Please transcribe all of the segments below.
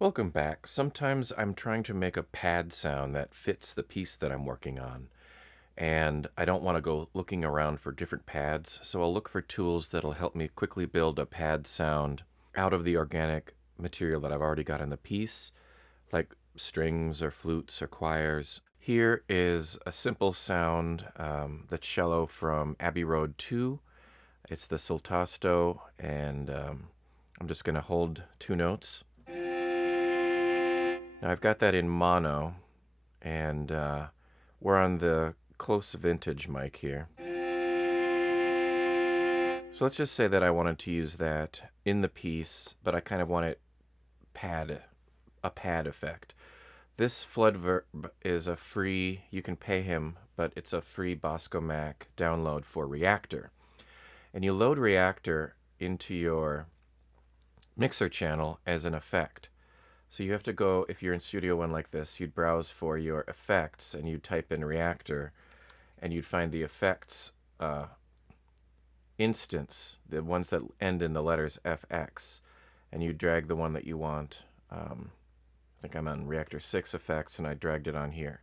Welcome back. Sometimes I'm trying to make a pad sound that fits the piece that I'm working on, and I don't want to go looking around for different pads, so I'll look for tools that'll help me quickly build a pad sound out of the organic material that I've already got in the piece, like strings or flutes or choirs. Here is a simple sound, the cello from Abbey Road 2. It's the soltasto, and I'm just going to hold two notes. Now I've got that in mono, and we're on the close vintage mic here. So let's just say that I wanted to use that in the piece, but I kind of want it a pad effect. This flood verb is a free, you can pay him, but it's a free Boscomac download for Reaktor. And you load Reaktor into your mixer channel as an effect. So you have to go, if you're in Studio One like this, you'd browse for your effects and you'd type in Reaktor and you'd find the effects instance, the ones that end in the letters FX, and you drag the one that you want. I think I'm on Reaktor 6 effects and I dragged it on here.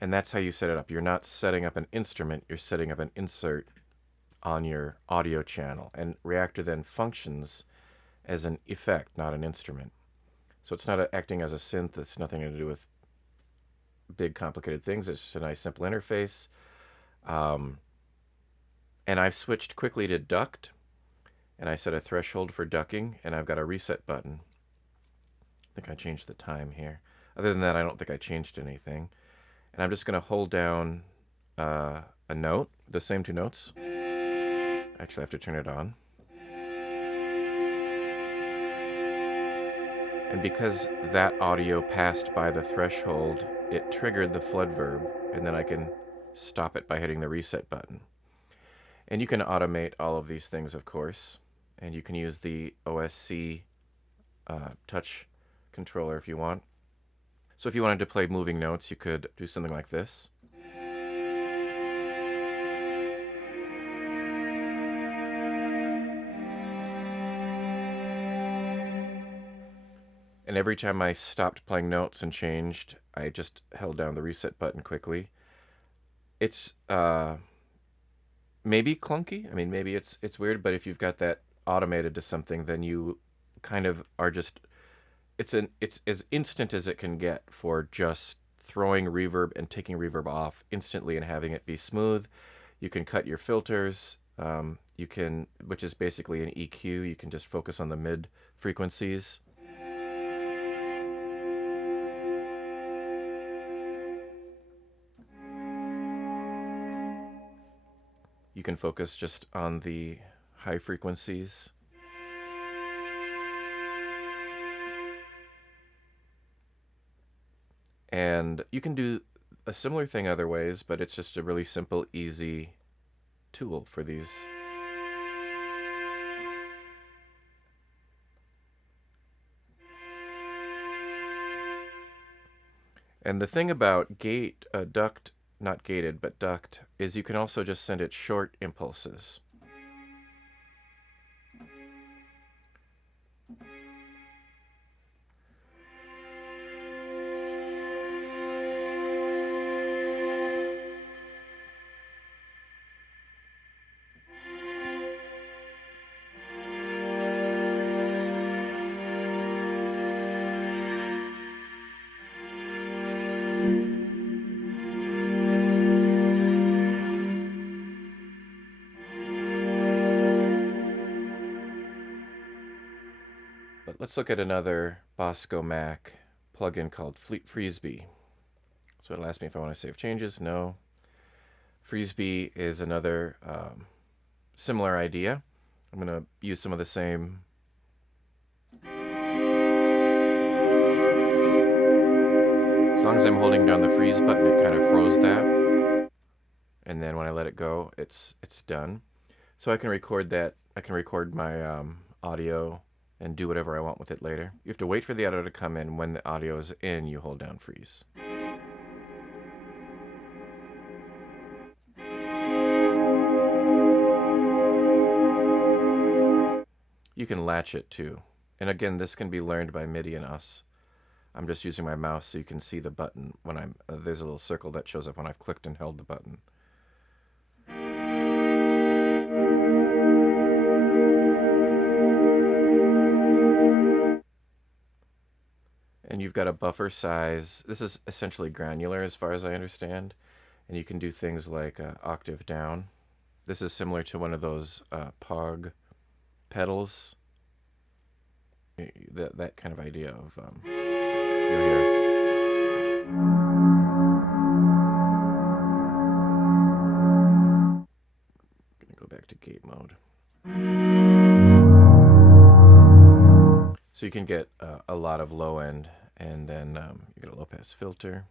And that's how you set it up. You're not setting up an instrument, you're setting up an insert on your audio channel. And Reaktor then functions as an effect, not an instrument. So it's not acting as a synth. It's nothing to do with big complicated things. It's just a nice simple interface. And I've switched quickly to ducked, and I set a threshold for ducking, and I've got a reset button. I think I changed the time here. Other than that, I don't think I changed anything. And I'm just going to hold down a note, the same two notes. Actually, I have to turn it on. And because that audio passed by the threshold, it triggered the flood verb, and then I can stop it by hitting the reset button. And you can automate all of these things, of course, and you can use the OSC touch controller if you want. So if you wanted to play moving notes, you could do something like this. And every time I stopped playing notes and changed, I just held down the reset button quickly. It's maybe clunky. I mean, maybe it's weird, but if you've got that automated to something, then you kind of are just, it's as instant as it can get for just throwing reverb and taking reverb off instantly and having it be smooth. You can cut your filters. You can, which is basically an EQ. You can just focus on the mid frequencies. You can focus just on the high frequencies. And you can do a similar thing other ways, but it's just a really simple, easy tool for these. And the thing about duct, not gated, but duct, is you can also just send it short impulses. Let's look at another Boscomac plugin called Freesby. So it'll ask me if I want to save changes. No. Freesby is another similar idea. I'm going to use some of the same. As long as I'm holding down the freeze button, it kind of froze that. And then when I let it go, it's done. So I can record that. I can record my audio and do whatever I want with it later. You have to wait for the audio to come in. When the audio is in, you hold down freeze. You can latch it too. And again, this can be learned by MIDI and us. I'm just using my mouse so you can see the button when I'm, there's a little circle that shows up when I've clicked and held the button. And you've got a buffer size. This is essentially granular as far as I understand. And you can do things like octave down. This is similar to one of those Pog pedals. That kind of idea of, you'll hear. I'm gonna go back to gate mode. So you can get a lot of low end, and then you get a low pass filter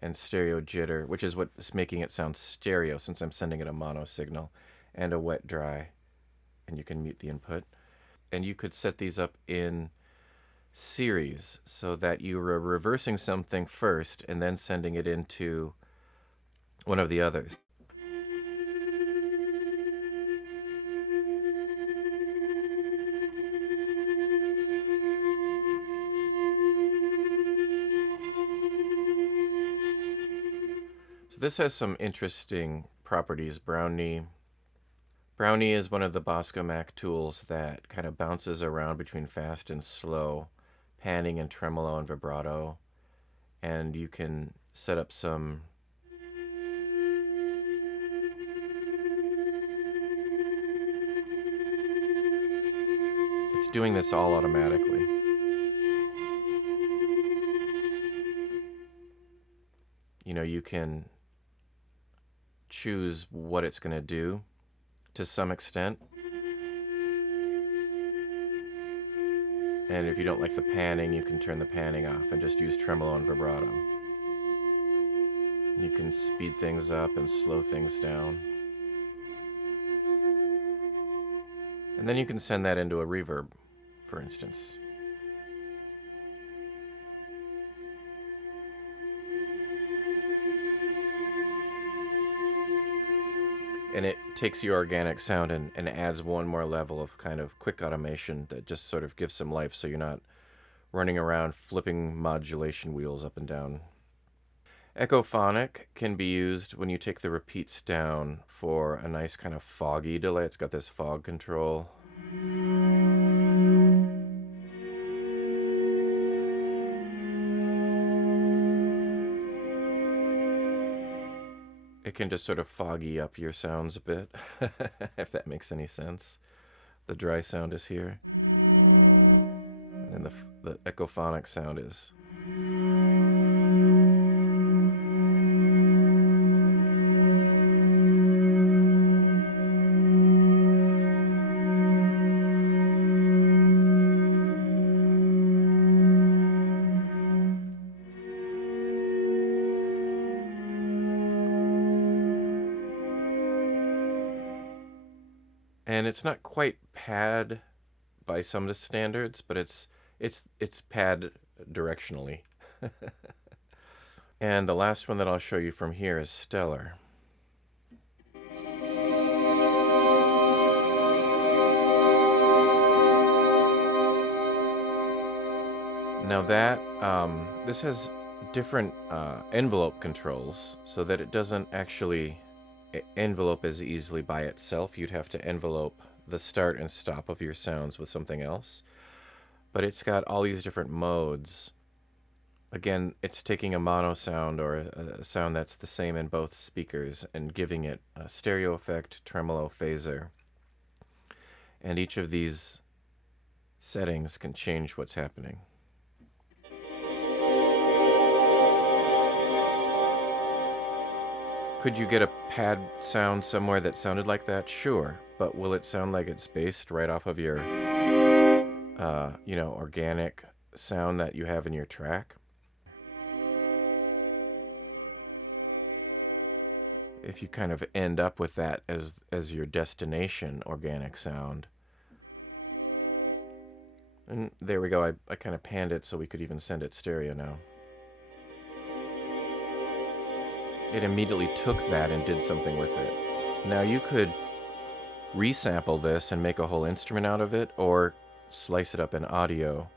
and stereo jitter, which is what's making it sound stereo since I'm sending it a mono signal, and a wet dry, and you can mute the input. And you could set these up in series so that you were reversing something first and then sending it into one of the others. So this has some interesting properties. Brownie is one of the Boscomac tools that kind of bounces around between fast and slow, panning and tremolo and vibrato. And you can set up some it's doing this all automatically. You know, you can choose what it's going to do to some extent. And if you don't like the panning, you can turn the panning off and just use tremolo and vibrato. You can speed things up and slow things down. And then you can send that into a reverb, for instance. And it takes your organic sound and adds one more level of kind of quick automation that just sort of gives some life so you're not running around flipping modulation wheels up and down. Echophonic can be used when you take the repeats down for a nice kind of foggy delay. It's got this fog control. It can just sort of foggy up your sounds a bit, if that makes any sense. The dry sound is here. And the echophonic sound is. And it's not quite pad by some standards, but it's pad directionally. And the last one that I'll show you from here is Stellar. Now that this has different envelope controls so that it doesn't actually envelope as easily by itself. You'd have to envelope the start and stop of your sounds with something else. But it's got all these different modes. Again, it's taking a mono sound or a sound that's the same in both speakers and giving it a stereo effect, tremolo, phaser. And each of these settings can change what's happening. Could you get a pad sound somewhere that sounded like that? Sure. But will it sound like it's based right off of your, organic sound that you have in your track? If you kind of end up with that as your destination organic sound. And there we go. I kind of panned it so we could even send it stereo now. It immediately took that and did something with it. Now you could resample this and make a whole instrument out of it, or slice it up in audio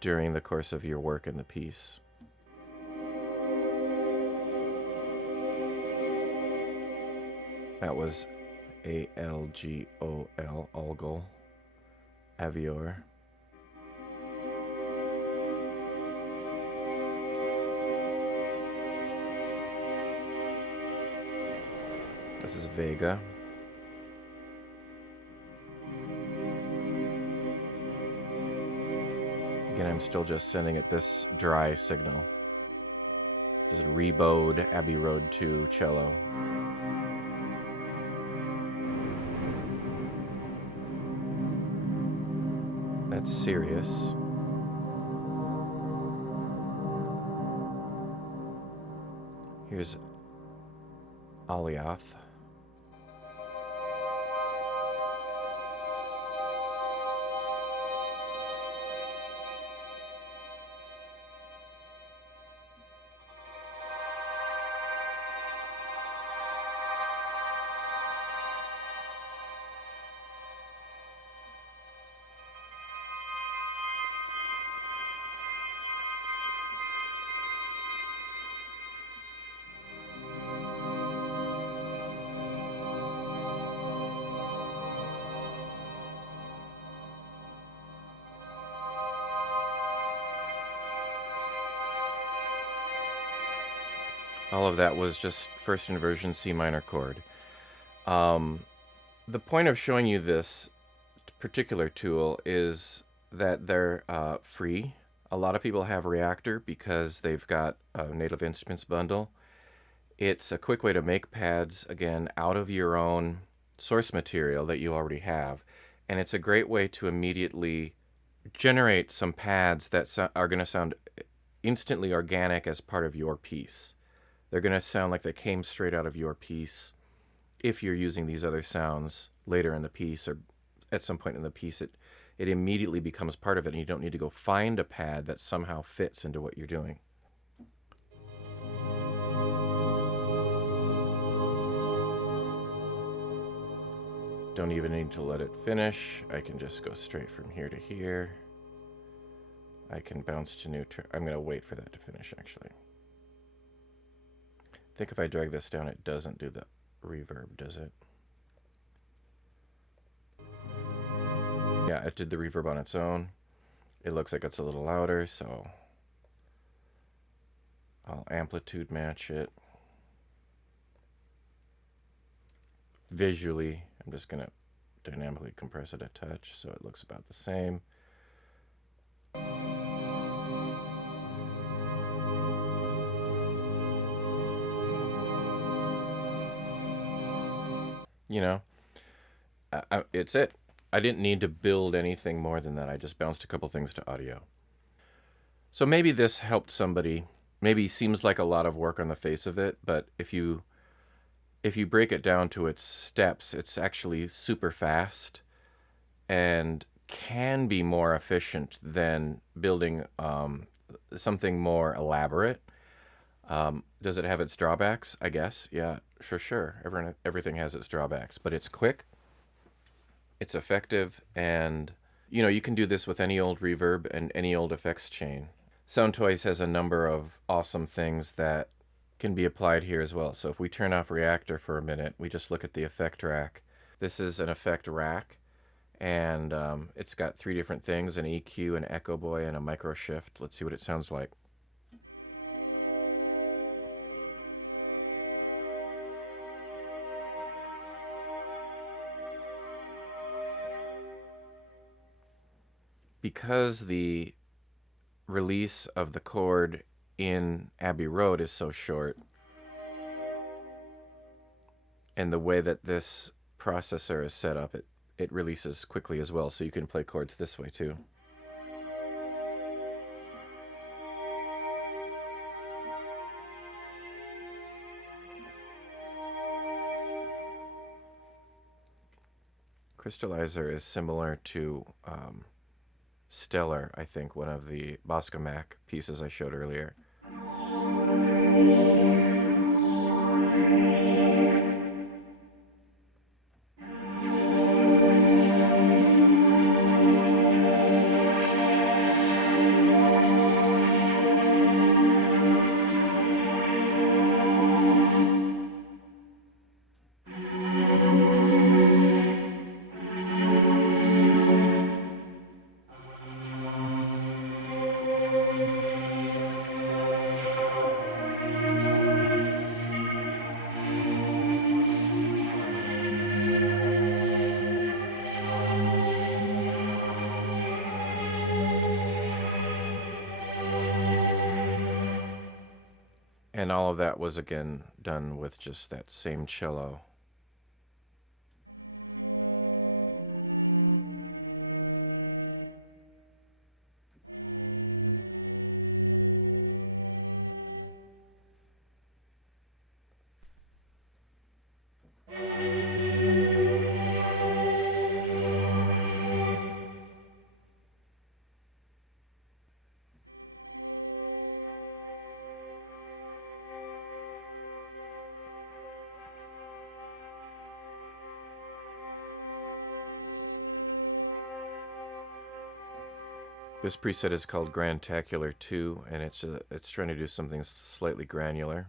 during the course of your work in the piece. That was A-L-G-O-L, Algol, Avior. This is Vega. Again, I'm still just sending it this dry signal. Just rebowed Abbey Road 2 cello. That's serious. Here's Alioth. All of that was just first inversion C minor chord. The point of showing you this particular tool is that they're free. A lot of people have Reaktor because they've got a Native Instruments bundle. It's a quick way to make pads, again, out of your own source material that you already have. And it's a great way to immediately generate some pads that are going to sound instantly organic as part of your piece. They're going to sound like they came straight out of your piece. If you're using these other sounds later in the piece or at some point in the piece, it immediately becomes part of it, and you don't need to go find a pad that somehow fits into what you're doing. Don't even need to let it finish. I can just go straight from here to here. I can bounce to neutral. I'm going to wait for that to finish, actually. I think if I drag this down, it doesn't do the reverb, does it? Yeah, it did the reverb on its own. It looks like it's a little louder, so I'll amplitude match it. Visually, I'm just going to dynamically compress it a touch so it looks about the same. You know, it's it. I didn't need to build anything more than that. I just bounced a couple things to audio. So maybe this helped somebody. Maybe seems like a lot of work on the face of it, but if you break it down to its steps, it's actually super fast and can be more efficient than building something more elaborate. Does it have its drawbacks? I guess. Yeah, for sure. Everything has its drawbacks, but it's quick, it's effective, and you know, you can do this with any old reverb and any old effects chain. Soundtoys has a number of awesome things that can be applied here as well. So if we turn off Reaktor for a minute, we just look at the effect rack. This is an effect rack, and it's got 3 different things: an EQ, an Echo Boy, and a micro shift. Let's see what it sounds like. Because the release of the chord in Abbey Road is so short, and the way that this processor is set up, it releases quickly as well, so you can play chords this way too. Crystallizer is similar to Stellar, I think, one of the Boscomac pieces I showed earlier. And all of that was again done with just that same cello. This preset is called Grantacular 2, and it's trying to do something slightly granular.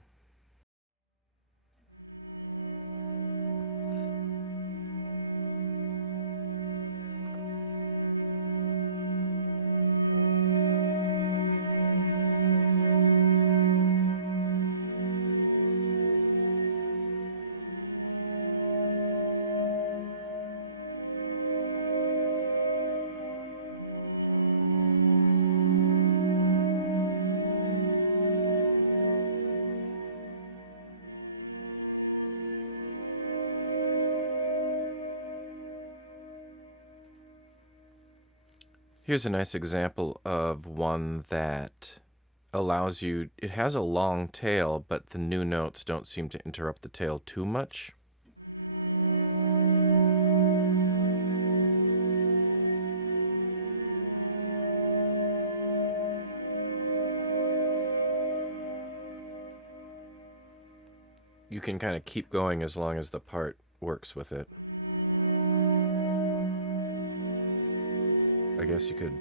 Here's a nice example of one that allows you, it has a long tail, but the new notes don't seem to interrupt the tail too much. You can kind of keep going as long as the part works with it. I guess you could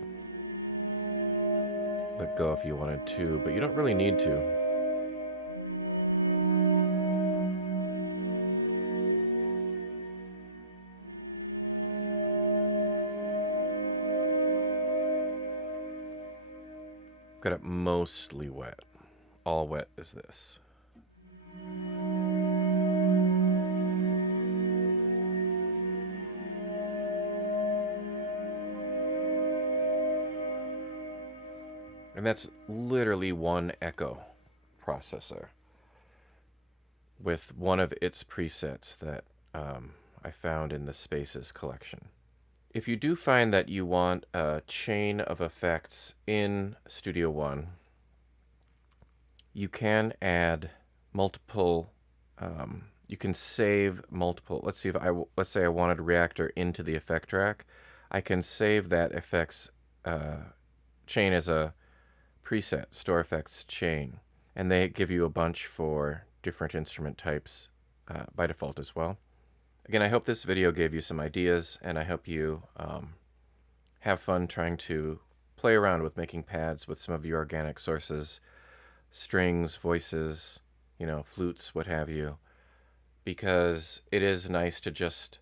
let go if you wanted to, but you don't really need to. Got it mostly wet. All wet is this. And that's literally one echo processor with one of its presets that I found in the Spaces collection. If you do find that you want a chain of effects in Studio One, you can add multiple. You can save multiple. Let's say I wanted Reaktor into the effect track, I can save that effects chain as a preset, store effects chain, and they give you a bunch for different instrument types by default as well. Again, I hope this video gave you some ideas, and I hope you have fun trying to play around with making pads with some of your organic sources, strings, voices, flutes, what have you, because it is nice to just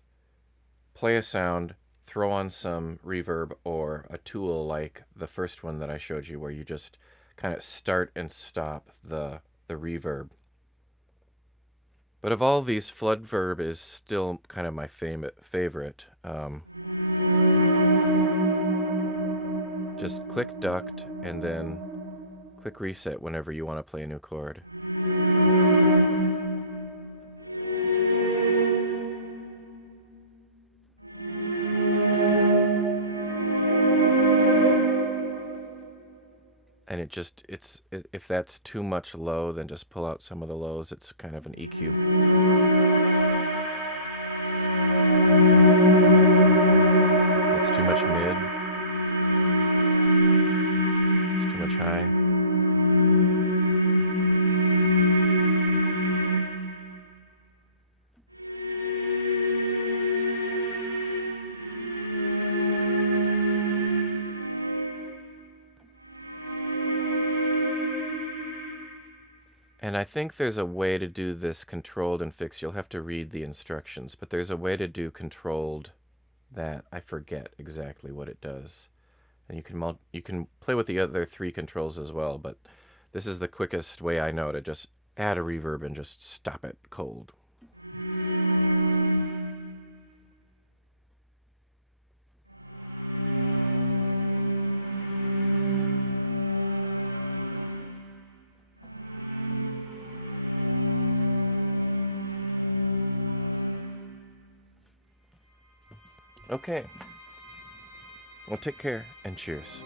play a sound, throw on some reverb or a tool like the first one that I showed you, where you just kind of start and stop the reverb. But of all these, flood verb is still kind of my favorite. Just click duct and then click reset whenever you want to play a new chord. And if that's too much low, then just pull out some of the lows. It's kind of an EQ. That's too much mid. It's too much high. And I think there's a way to do this controlled and fixed. You'll have to read the instructions, but there's a way to do controlled that I forget exactly what it does. And you can play with the other three controls as well, but this is the quickest way I know to just add a reverb and just stop it cold. Okay. Well, take care and cheers.